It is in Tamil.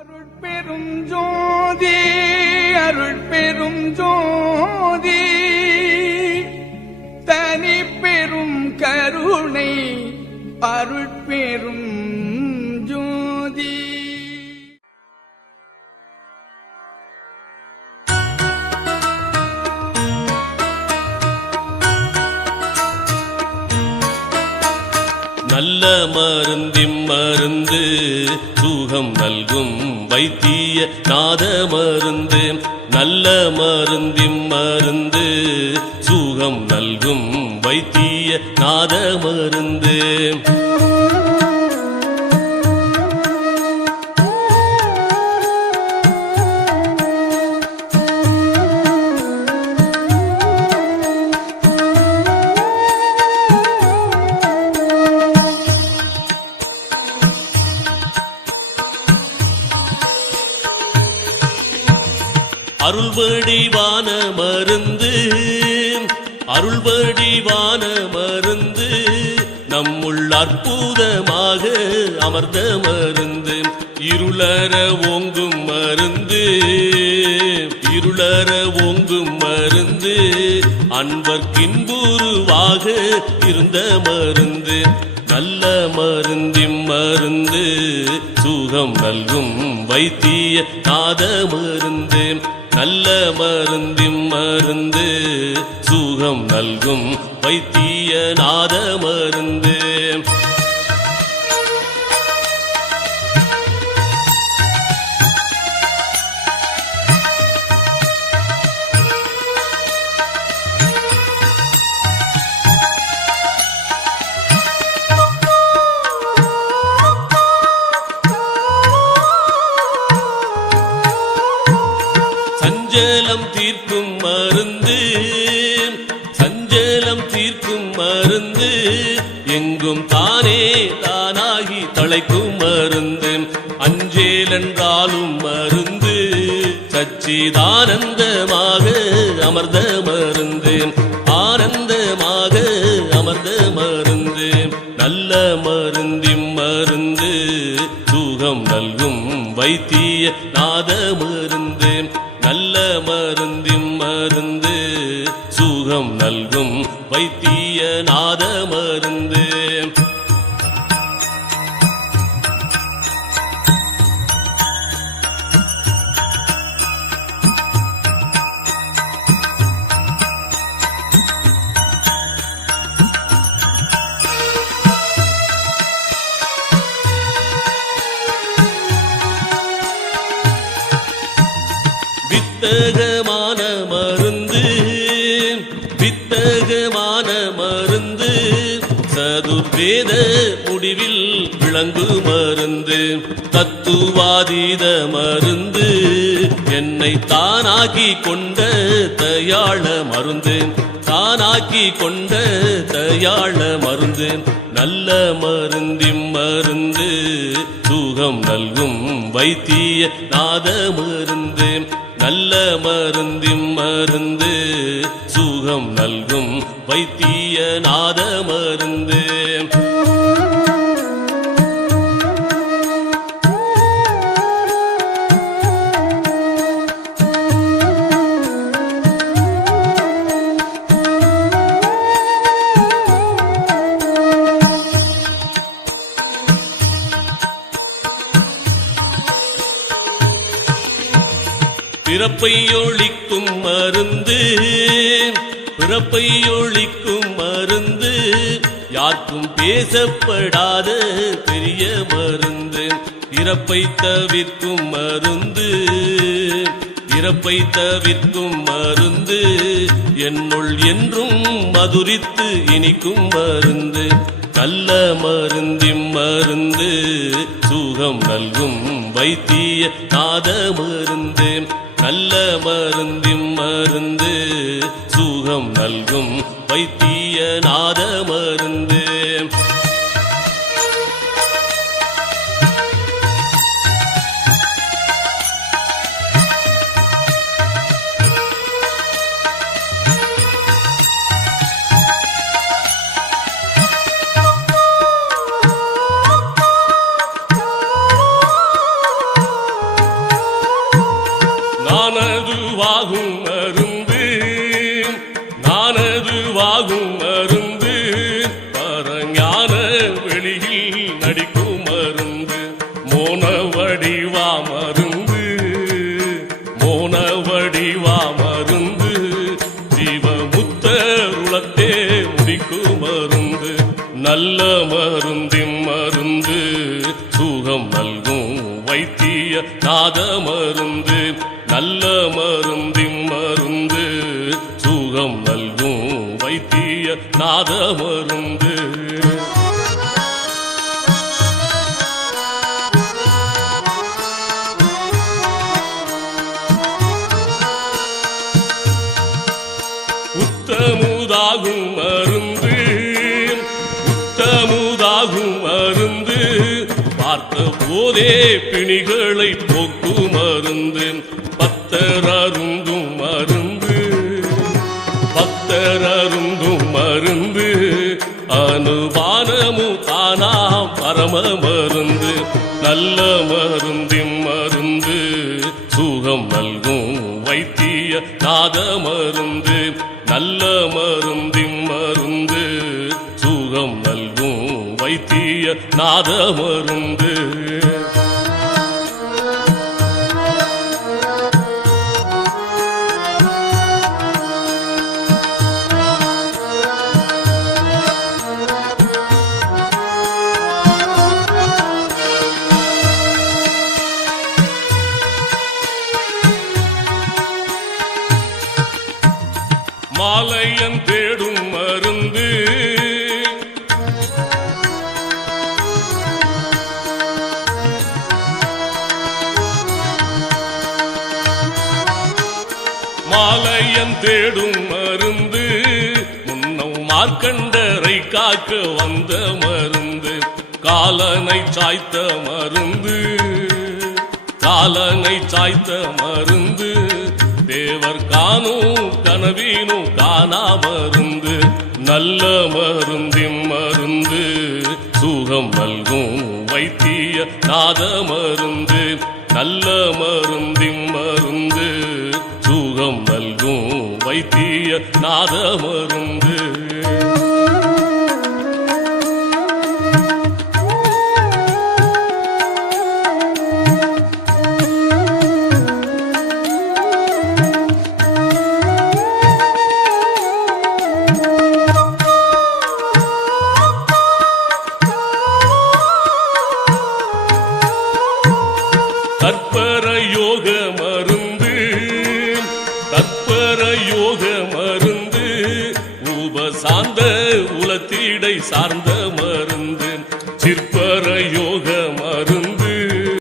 அருட்பெரும் ஜோதி அருட்பெரும் ஜோதி தனி பெரும் கருணை அருட்பெரும் ஜோதி. நல்ல மருந்திம் மருந்து சுகம் நல்கும் வைத்திய நாத மருந்து. நல்ல மருந்திம் மருந்து சுகம் நல்கும் வைத்திய நாத மருந்து. அருள்வடிவான மருந்து அருள்வடிவான மருந்து நம்முள் அற்புதமாக அமர்ந்த மருந்து. இருளற ஓங்கும் மருந்து இருளற ஓங்கும் மருந்து அன்பர்க்கின்புருவாக இருந்த மருந்து. நல்ல மருந்திம் மருந்து சுகம் நல்கும் வைத்திய நாத மருந்து. நல்ல மருந்திம் மருந்து சுகம் நல்கும் வைத்திய நாத மருந்து. சஞ்சலம் தீர்க்கும் மருந்து சஞ்சலம் தீர்க்கும் மருந்து எங்கும் தானே தானாகி தழைக்கும் மருந்து. அஞ்சேல் என்றாலும் மருந்து சச்சிதானந்தமாக அமர்ந்த மருந்து. ஆனந்தமாக அமர்ந்த மருந்து. நல்ல மருந்திம் மருந்து சுகம் நல்கும் வைத்திய நாத மருந்து. நல்ல மருந்திம் மருந்து சுகம் நல்கும் வைத்திய நாத மருந்து. வித்தகமான மருந்து வித்தகமான மருந்து சதுர்வேத முடிவில் விளங்கு மருந்து. தத்துவாதீத மருந்து என்னை தானாக்கி கொண்ட தயாள மருந்து. தானாக்கி கொண்ட தயாள மருந்து. நல்ல மருந்திம் மருந்து சுகம் நல்கும் வைத்திய நாத மருந்து. நல்ல மருந்திம் மருந்து சுகம் நல்கும் வைத்திய நாத மருந்து. பிறப்பை ஒழிக்கும் மருந்து பிறப்பை ஒழிக்கும் மருந்து யாருக்கும் பேசப்படாத பெரிய மருந்து. இறப்பை தவிர்க்கும் மருந்து இறப்பை தவிர்க்கும் மருந்து என்னுள் என்றும் மதுரித்து இனிக்கும் மருந்து. நல்ல மருந்திம் மருந்து சுகம் நல்கும் வைத்திய நாத மருந்து. நல்ல மருந்திம் மருந்து சுகம் நல்கும் வைத்திய நாத மருந்து. வாகும் மருந்து நானது வாகும் மருந்து பரஞான வெளியில் நடிக்கும் மருந்து மோன வடிவா மருந்து மோன வடிவா மருந்து ஜீவமுத்தருளத்தே முடிக்கும் மருந்து நல்ல மருந்தின் மருந்து சுகம் நல்கும் வைத்திய நாத மருந்து நல்ல மருந்தின் மருந்து சுகம் நல்கும் வைத்திய நாத மருந்து உத்தமுதாகும் மருந்து உத்தமுதாகும் மருந்து பார்த்த போதே பிணிகளை போக்கும் மருந்து பத்தர் அருந்தும் மருந்து பக்தர் அருந்தும் மருந்து அனுபானமு தானா பரம மருந்து நல்ல மருந்தின் மருந்து சுகம் நல்கும் வைத்திய நாத மருந்து நல்ல மருந்தின் மருந்து சுகம் நல்கும் வைத்திய நாத மருந்து மாலையன் தேடும் மருந்து மாலையன் தேடும் மருந்து முன்னம் மார்க்கண்டரை காக்க வந்த மருந்து காலனை சாய்த்த மருந்து காலனை சாய்த்த மருந்து தேவர் காணும் கனவீனும் காணா மருந்து நல்ல மருந்தின் மருந்து சுகம் நல்கும் வைத்திய நாத மருந்து நல்ல மருந்தின் மருந்து சுகம் நல்கும் வைத்திய நாத மருந்து தற்பர யோக மருந்து தற்பர யோக மருந்து உபசார்ந்த உலத்தீடை சார்ந்த மருந்து சிற்பர யோக